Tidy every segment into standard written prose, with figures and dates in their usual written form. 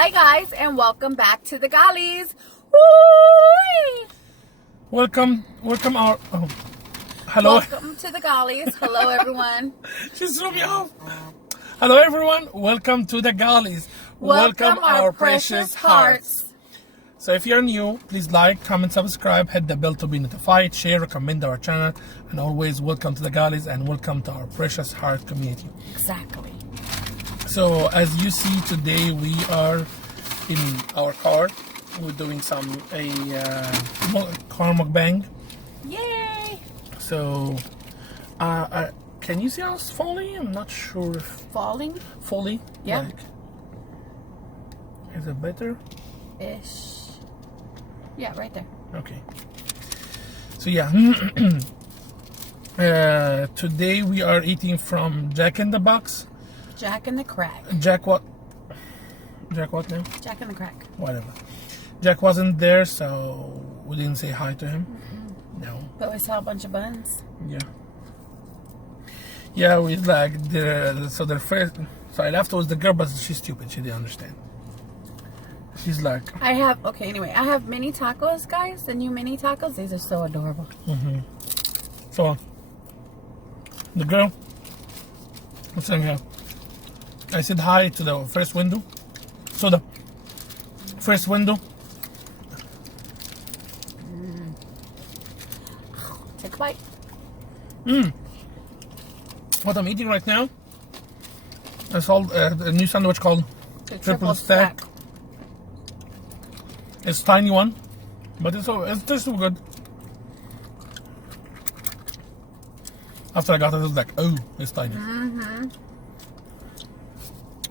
Hi guys, and welcome back to the Ghallis. Woo! Welcome our hello. Welcome to the Ghallis. Hello everyone. She threw me off. Hello everyone. Welcome to the Ghallis. Welcome our precious hearts. So if you're new, please like, comment, subscribe, hit the bell to be notified, share, recommend our channel, and always welcome to the Ghallis and welcome to our precious heart community. Exactly. So as you see today, we are in our car. We're doing car mukbang. Yay! So, can you see us falling? I'm not sure if Falling? fully. Yeah. Like, is it better? Ish. Yeah, right there. Okay. So yeah, today we are eating from Jack in the Box. Jack in the Crack. Jack what? Jack what now? Jack in the Crack. Whatever. Jack wasn't there, so we didn't say hi to him. No. But we saw a bunch of buns. Yeah. Yeah, we like so their first. So I left with the girl, but she's stupid. She didn't understand. She's like. I have mini tacos, guys. The new mini tacos. These are so adorable. So the girl was saying here. I said hi to the first window. So the first window. Take a bite. What I'm eating right now is called a new sandwich called The triple stack. It's a tiny one, but it's still good. After I got it, it was like, oh, it's tiny.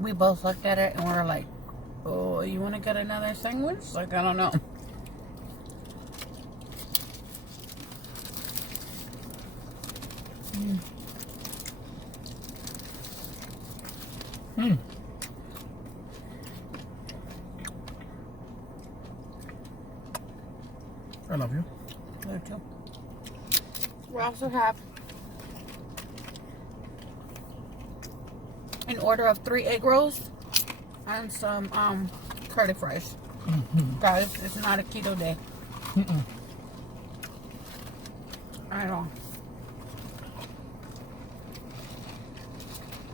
We both looked at it and we were like, oh, you want to get another sandwich? Like, I don't know. I love you. You too. We also have an order of 3 egg rolls and some curly fries. Guys, it's not a keto day. At all.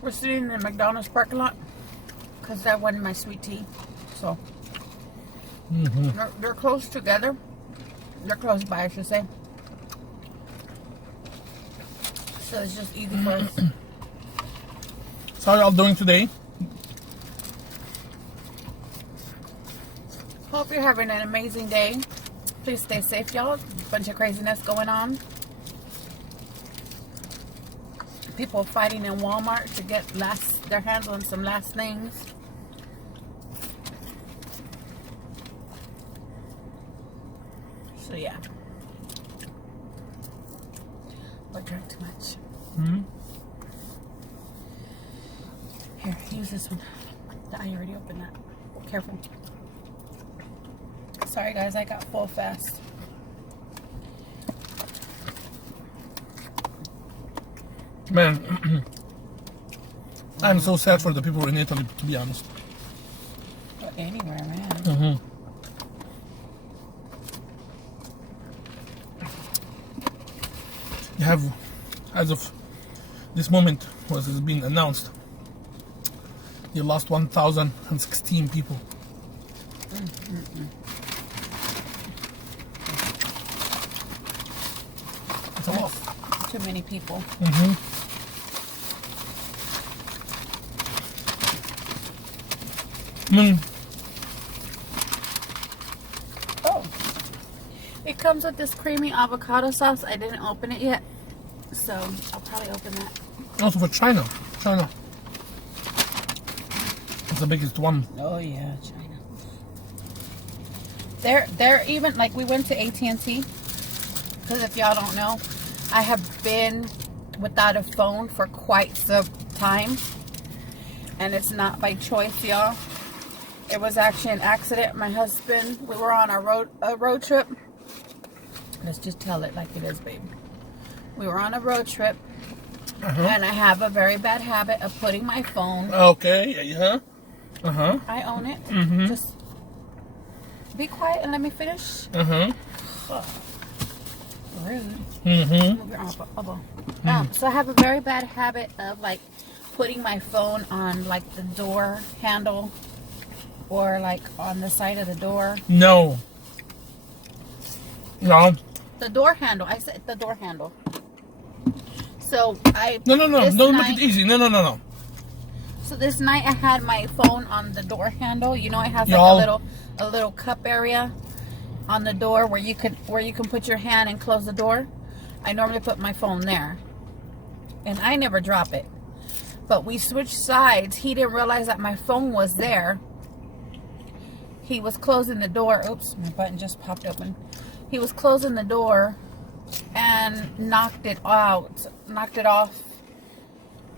We're sitting in the McDonald's parking lot because that wasn't my sweet tea. So they're close together. They're close by, I should say. So it's just easy for us. So how y'all doing today? Hope you're having an amazing day. Please stay safe, y'all. Bunch of craziness going on. People fighting in Walmart to get their hands on some last things. So yeah. I drank too much. Here, use this one. I already opened that. Careful. Sorry guys, I got full fast. Man, I'm so sad for the people in Italy, to be honest. Or anywhere, man. You have, as of this moment, was has been announced, you lost 1,016 people. It's a lot. Too many people. Oh, it comes with this creamy avocado sauce. I didn't open it yet, so I'll probably open that. Also for China. It's the biggest one. Oh yeah, China. They're even, like, we went to AT&T because if y'all don't know, I have been without a phone for quite some time, and it's not by choice, y'all. It was actually an accident. My husband, we were on a road trip. Let's just tell it like it is, babe. We were on a road trip, and I have a very bad habit of putting my phone Uh-huh. I own it. Mm-hmm. Just be quiet and let me finish. Uh-huh. Rude. Mm-hmm. Move your elbow. So I have a very bad habit of like putting my phone on like the door handle or like on the side of the door. No. No. The door handle. I said the door handle. So I... No. this Don't night- make it easy. No. So this night I had my phone on the door handle. You know, it has like Y'all. a little cup area on the door where you can put your hand and close the door. I normally put my phone there, and I never drop it. But we switched sides. He didn't realize that my phone was there. He was closing the door. Oops, my button just popped open. He was closing the door and knocked it off,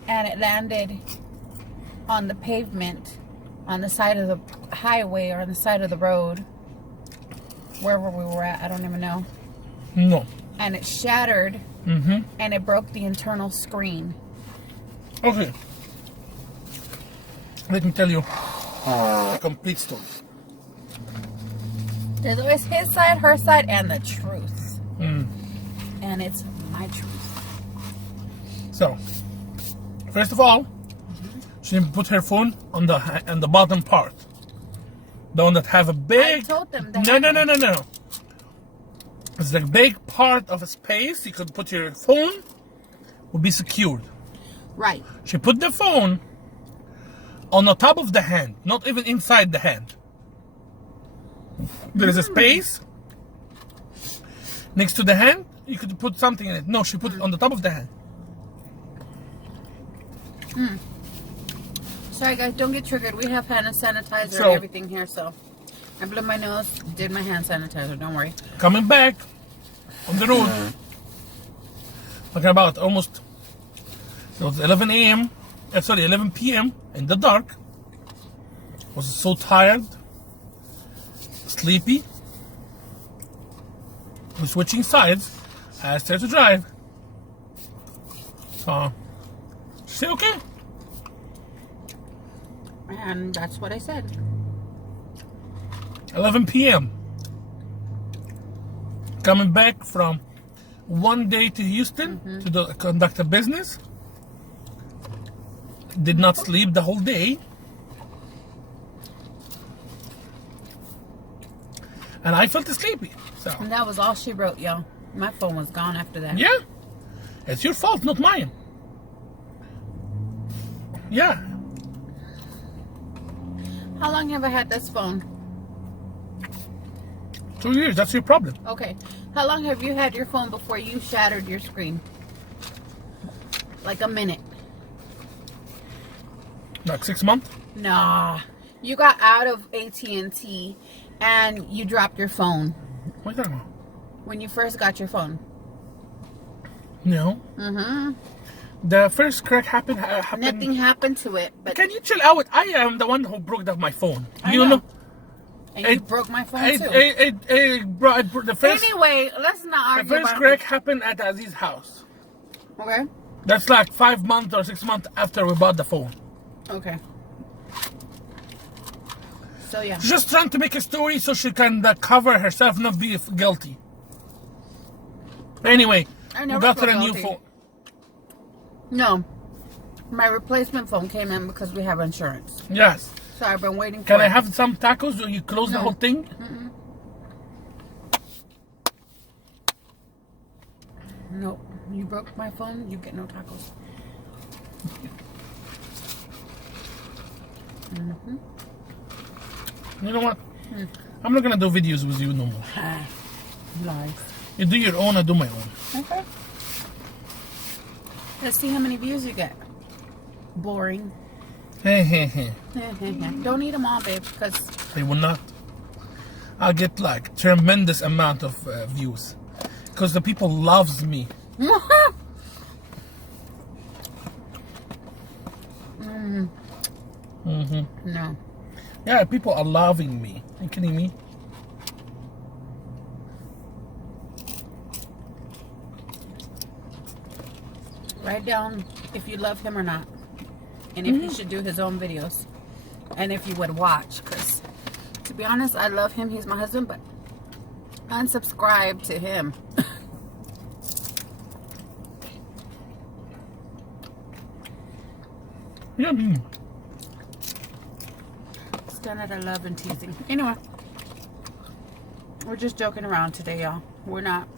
and it landed on the pavement, on the side of the highway or on the side of the road, wherever we were at. I don't even know. No. And it shattered, and it broke the internal screen. Okay. Let me tell you a complete story. There's always his side, her side, and the truth. Mm. And it's my truth. So, first of all, she didn't put her phone on the bottom part. The one that have a big... I told them No. It's like big part of a space. You could put your phone, would be secured. Right. She put the phone on the top of the hand, not even inside the hand. There is a space next to the hand. You could put something in it. No, she put it on the top of the hand. Sorry guys, don't get triggered. We have hand sanitizer So- and everything here, so I blew my nose, did my hand sanitizer, don't worry. Coming back on the road, talking about almost, it was 11 a.m. 11 p.m. in the dark. Was so tired, sleepy. We're switching sides. I asked her to drive. So she said okay. And that's what I said. 11 p.m. Coming back from one day to Houston to conduct a business. Did not sleep the whole day. And I felt sleepy. So And that was all she wrote, y'all. My phone was gone after that. yeah, it's your fault, not mine. Yeah, How long have I had this phone? 2 years. That's your problem. Okay. How long have you had your phone before you shattered your screen? Like a minute. Like 6 months. Nah. You got out of AT&T and you dropped your phone What are you talking about? when you first got your phone. No. The first crack happened. Nothing happened to it, but Can you chill out? I am the one who broke up my phone. I You know. know. and you broke my phone too. The first, Anyway, let's not the argue first about crack happened at Aziz's house. it. Okay. That's like 5 months or 6 months after we bought the phone. Okay. So yeah. She's just trying to make a story so she can cover herself, not be guilty. Anyway, I we never got her feel a new guilty. phone. No. My replacement phone came in because we have insurance. Yes. So I've been waiting for Can I it. have some tacos? Or you close the No. whole thing? No. You broke my phone, you get no tacos. You know what? I'm not gonna do videos with you no more. Lies. You do your own, I do my own. Okay. Let's see how many views you get. Boring. Hey. Don't eat them all, babe, because I will not. I'll get like tremendous amount of views. Because the people loves me. No. Yeah, people are loving me. Are you kidding me? Write down if you love him or not. And if he should do his own videos. And if you would watch, because to be honest, I love him. He's my husband, but unsubscribe to him. Yeah, It's done out of love and teasing. Anyway, we're just joking around today, y'all. We're not.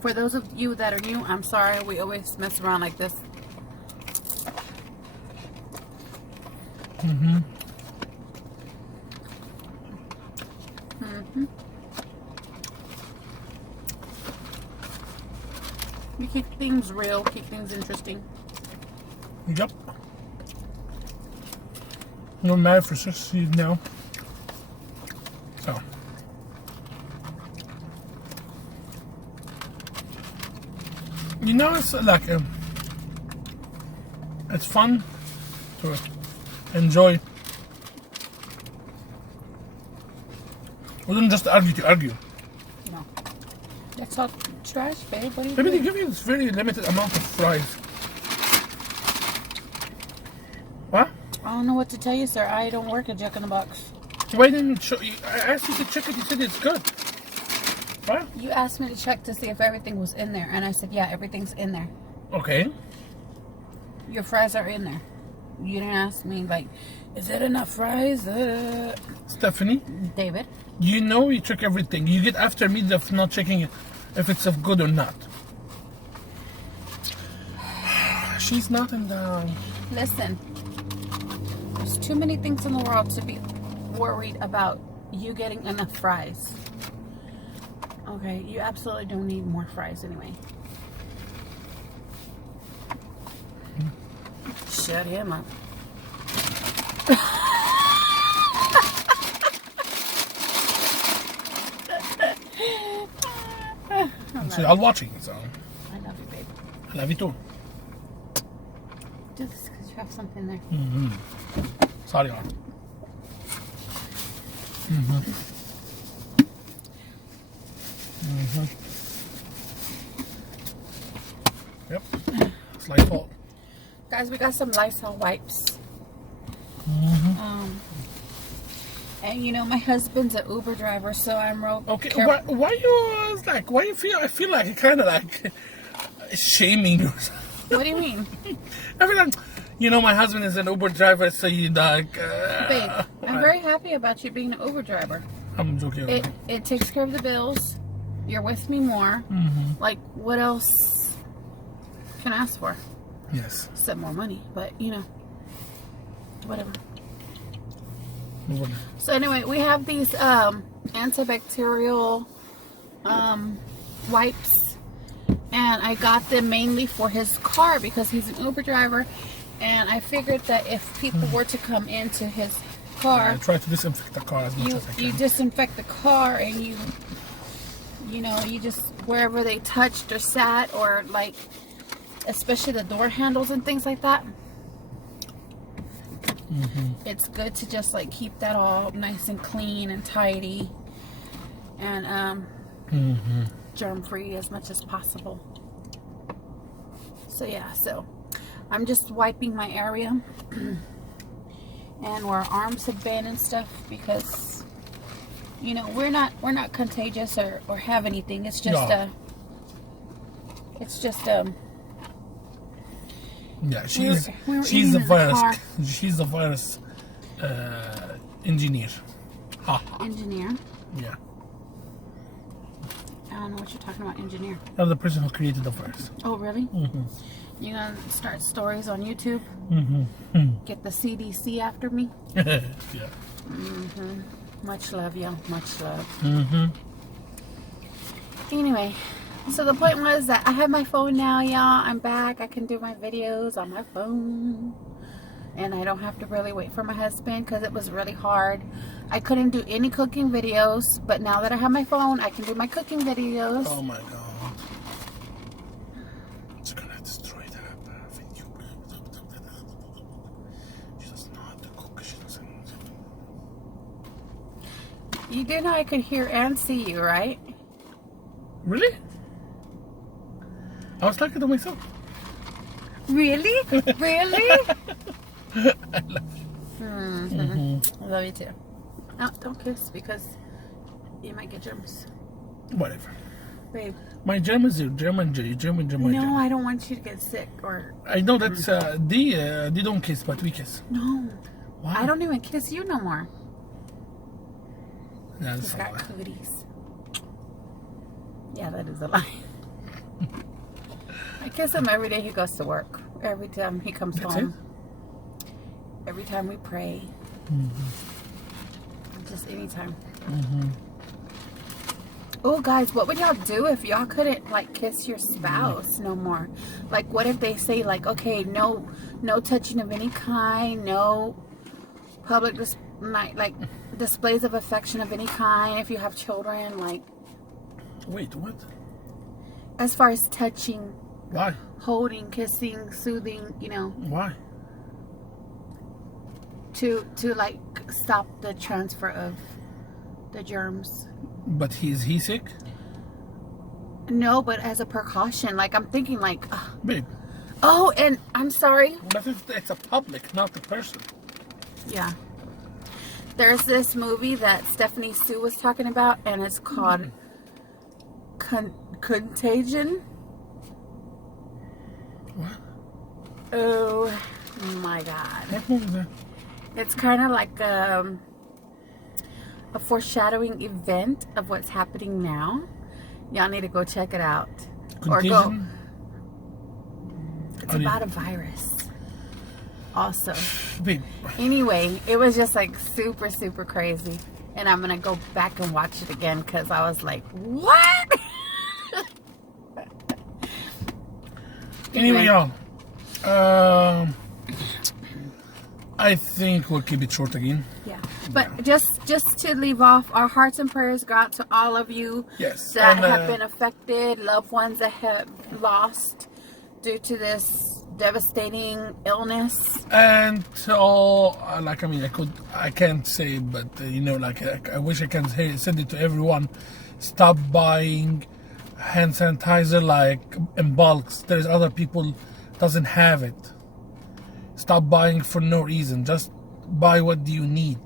For those of you that are new, I'm sorry. We always mess around like this. We keep things real, keep things interesting. Yep. We're married for 6 years now. So. You know, it's like, it's fun to enjoy. We don't just argue to argue. No. That's all trash, babe. What do you Maybe they do? give you this very limited amount of fries. What? I don't know what to tell you, sir. I don't work at Jack in the Box. Why didn't you show you? I asked you to check it. You said it's good. What? You asked me to check to see if everything was in there, and I said, yeah, everything's in there. Okay. Your fries are in there. You didn't ask me, like, is it enough fries? Stephanie, David? you know you check everything. You get after me of not checking it, if it's of good or not. She's not in the... Listen, there's too many things in the world to be worried about you getting enough fries. Okay, you absolutely don't need more fries anyway. Shut him up. So I'm watching, so... I love you, babe. I love you too. Do this because you have something there. Sorry, hon. Yep. It's like fault. Guys, we got some Lysol wipes. And you know, my husband's an Uber driver, so I'm real Okay, careful. why you like? Why you feel? I feel like kind of like shaming you. What do you mean? I feel like, you know, my husband is an Uber driver, so you like. Babe, I'm very happy about you being an Uber driver. I'm joking. It takes care of the bills. You're with me more. Like, what else can I ask for? Yes. Except more money, but you know, whatever. So anyway, we have these antibacterial wipes, and I got them mainly for his car because he's an Uber driver, and I figured that if people were to come into his car, I try to disinfect the car as much as I can. you disinfect the car, and you know, you just wherever they touched or sat, or like especially the door handles and things like that. It's good to just like keep that all nice and clean and tidy and germ free as much as possible. So yeah, so I'm just wiping my area and where our arms have been and stuff, because you know we're not contagious or have anything. It's just yeah, she's the the virus. She's the virus engineer. Engineer. Yeah. I don't know what you're talking about, engineer. I'm the person who created the virus. Oh, really? You gonna start stories on YouTube? Get the CDC after me? Yeah. Much love, y'all. Much love. Anyway, so the point was that I have my phone now, y'all. I'm back. I can do my videos on my phone. And I don't have to really wait for my husband because it was really hard. I couldn't do any cooking videos, but now that I have my phone, I can do my cooking videos. Oh my god. It's gonna destroy that video. She doesn't know how to cook. She doesn't. You do know I could hear and see you, right? Really? I was talking to myself. Really? Really? I love you. I love you too. No, don't kiss because you might get germs. Whatever. Babe. My germ is your German. No, I don't want you to get sick or. I know that's they don't kiss, but we kiss. No. Why? I don't even kiss you no more. Yeah, that's He's a got lie. cooties. Yeah, that is a lie. I kiss him every day he goes to work. Every time he comes That's home. Every time we pray. Just anytime. Oh, guys, what would y'all do if y'all couldn't like kiss your spouse no more? Like, what if they say like, okay, no touching of any kind, no public displays of affection of any kind. If you have children, like. Wait, what? As far as touching, Why? holding, kissing, soothing, you know, Why? to like stop the transfer of the germs. But is he sick? No, but as a precaution, like I'm thinking like, Babe. oh, and I'm sorry. But it's a public, not a person. Yeah. There's this movie that Stephanie Sue was talking about, and it's called Contagion. What? Oh my God. What movie is that? It's kind of like a foreshadowing event of what's happening now. Y'all need to go check it out. Or go. Contagion? It's about a virus. Also. Babe. Anyway, it was just like super, super crazy. And I'm going to go back and watch it again because I was like, what? Anyway, y'all. I think we'll keep it short again. Yeah. But just to leave off, our hearts and prayers go out to all of you Yes. that And, have been affected, loved ones that have lost due to this devastating illness. And to all, like, I can't say, but you know, like, I wish I can send it to everyone. Stop buying hand sanitizer like in bulks. There's other people doesn't have it. Stop buying for no reason. Just buy what you need.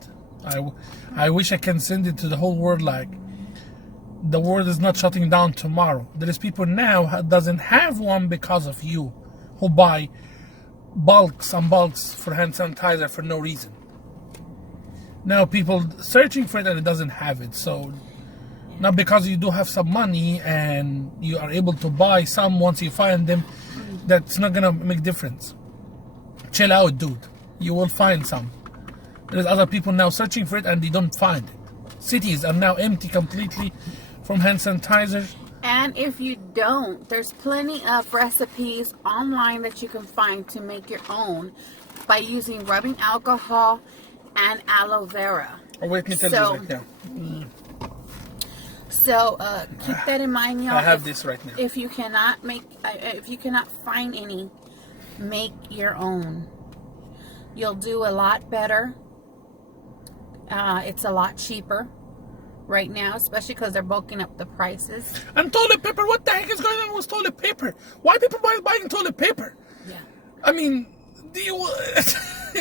I wish I can send it to the whole world. Like, the world is not shutting down tomorrow. There is people now that doesn't have one because of you, who buy bulks and bulks for hand sanitizer for no reason. Now people searching for it and it doesn't have it. So not because you do have some money and you are able to buy some once you find them, that's not gonna make difference. Chill out, dude. You will find some. There's other people now searching for it and they don't find it. Cities are now empty completely from hand sanitizer. And if you don't, there's plenty of recipes online that you can find to make your own by using rubbing alcohol and aloe vera. Oh, wait, let me tell you right now. So keep that in mind, y'all. I have this right now. If you cannot find any, make your own. You'll do a lot better. It's a lot cheaper right now, especially because they're bulking up the prices. And toilet paper, what the heck is going on with toilet paper? Why people buying toilet paper? Yeah. I mean, do you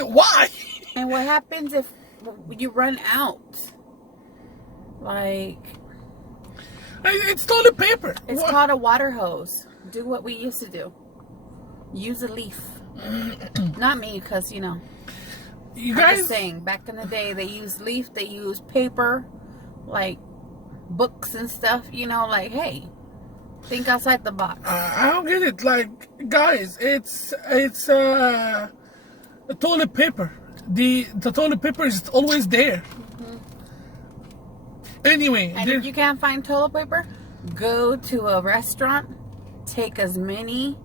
why? And what happens if you run out? Like, it's toilet paper. it's called a water hose. Do what we used to do. Use a leaf. Not me, because, you know. You I'm guys just saying, back in the day, they used leaf, they used paper, like books and stuff, you know, like, hey, think outside the box. I don't get it. Like, guys, it's toilet paper. The toilet paper is always there. Anyway, And if you can't find toilet paper, go to a restaurant, take as many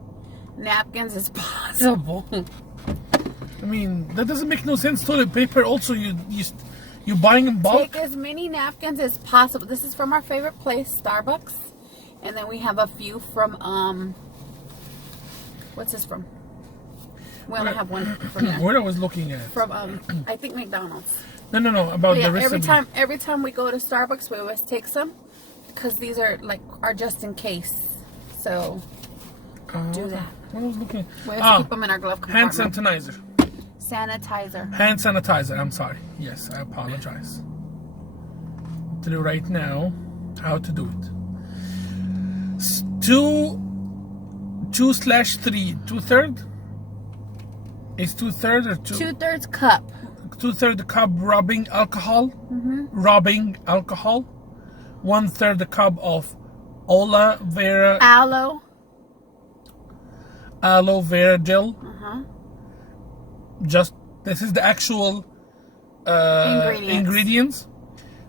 napkins as possible. I mean, that doesn't make no sense. Toilet paper. Also, you buying in bulk. Take as many napkins as possible. This is from our favorite place, Starbucks. And then we have a few from, what's this from? We only have one from there. What I was looking at. From, I think McDonald's. No. About Yeah, the recipe. every time we go to Starbucks, we always take some. Because these are just in case. So, do that. I was looking. We have to keep them in our glove Hand compartment. sanitizer. Sanitizer. Hand sanitizer. I'm sorry. Yes, I apologize. To do right now, how to do it. 2/3. 2/3 is 2/3 or 2/3 cup. 2/3 cup rubbing alcohol. Rubbing alcohol. 1/3 cup of aloe vera gel. Just this is the actual ingredients.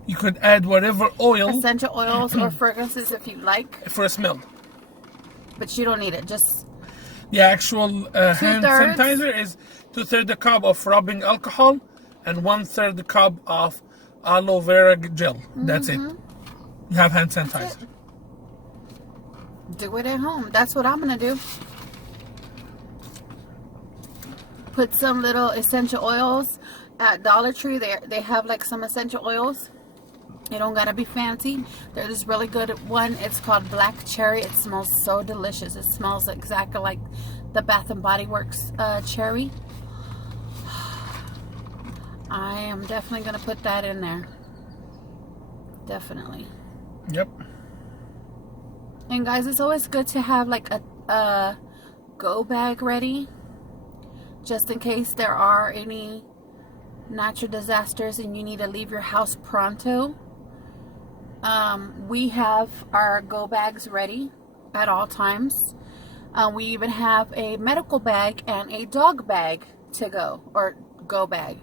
You could add whatever oil, essential oils or fragrances if you like, for a smell. but you don't need it. Just The actual hand sanitizer is 2/3 cup of rubbing alcohol and 1/3 cup of aloe vera gel. That's it. You have hand sanitizer. do it at home. That's what I'm gonna do. Put some little essential oils at Dollar Tree. They have like some essential oils. You don't gotta be fancy. There's this really good one. It's called Black Cherry. It smells so delicious. It smells exactly like the Bath and Body Works cherry. I am definitely gonna put that in there. Definitely. Yep. And guys, it's always good to have like a go bag ready, just in case there are any natural disasters and you need to leave your house pronto. We have our go bags ready at all times. We even have a medical bag and a dog bag to go, or go bag.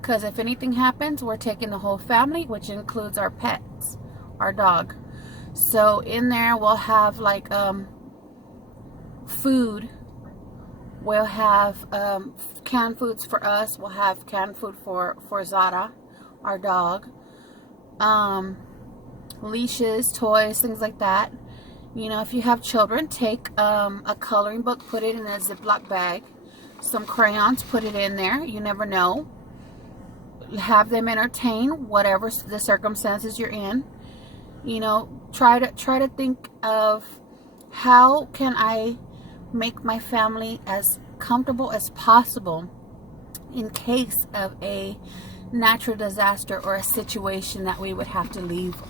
Because if anything happens, we're taking the whole family, which includes our pets, our dog. So in there we'll have like food. We'll have canned foods for us. We'll have canned food for Zara, our dog. Leashes, toys, things like that. You know, if you have children, take a coloring book, put it in a Ziploc bag. Some crayons, put it in there. You never know. Have them entertain whatever the circumstances you're in. You know, try to think of how can I make my family as comfortable as possible in case of a natural disaster or a situation that we would have to leave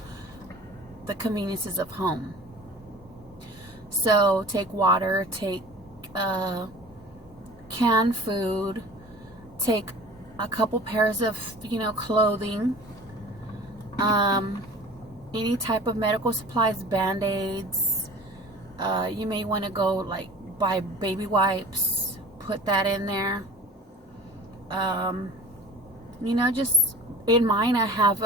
the conveniences of home. So take water, take canned food, take a couple pairs of, you know, clothing, any type of medical supplies, band-aids. You may want to go like buy baby wipes, put that in there. You know, just in mine I have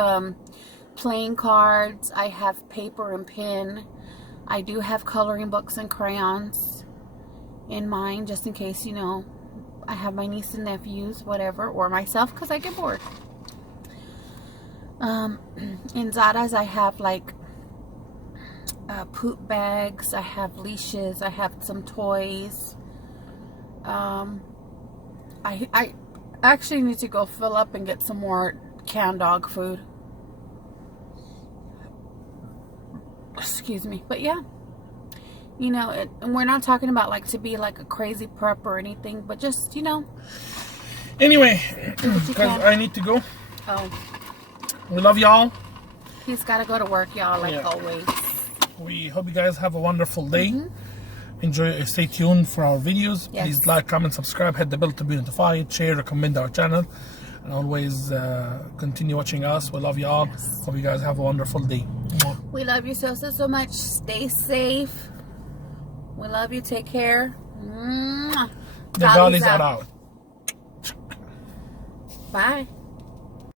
playing cards, I have paper and pen, I do have coloring books and crayons in mine, just in case, you know, I have my niece and nephews, whatever, or myself because I get bored. In Zara's I have like poop bags, I have leashes, I have some toys. I actually need to go fill up and get some more canned dog food. Excuse me. But yeah, you know, and we're not talking about like to be like a crazy prep or anything, but just, you know. Anyway, because I need to go. Oh. We love y'all. He's got to go to work, y'all, like always. We hope you guys have a wonderful day. Enjoy. Stay tuned for our videos. Yes. Please like, comment, subscribe, hit the bell to be notified, share, recommend our channel, and always continue watching us. We love y'all. Yes. Hope you guys have a wonderful day. We love you so much. Stay safe. We love you. Take care. The Ghalis are out. Bye.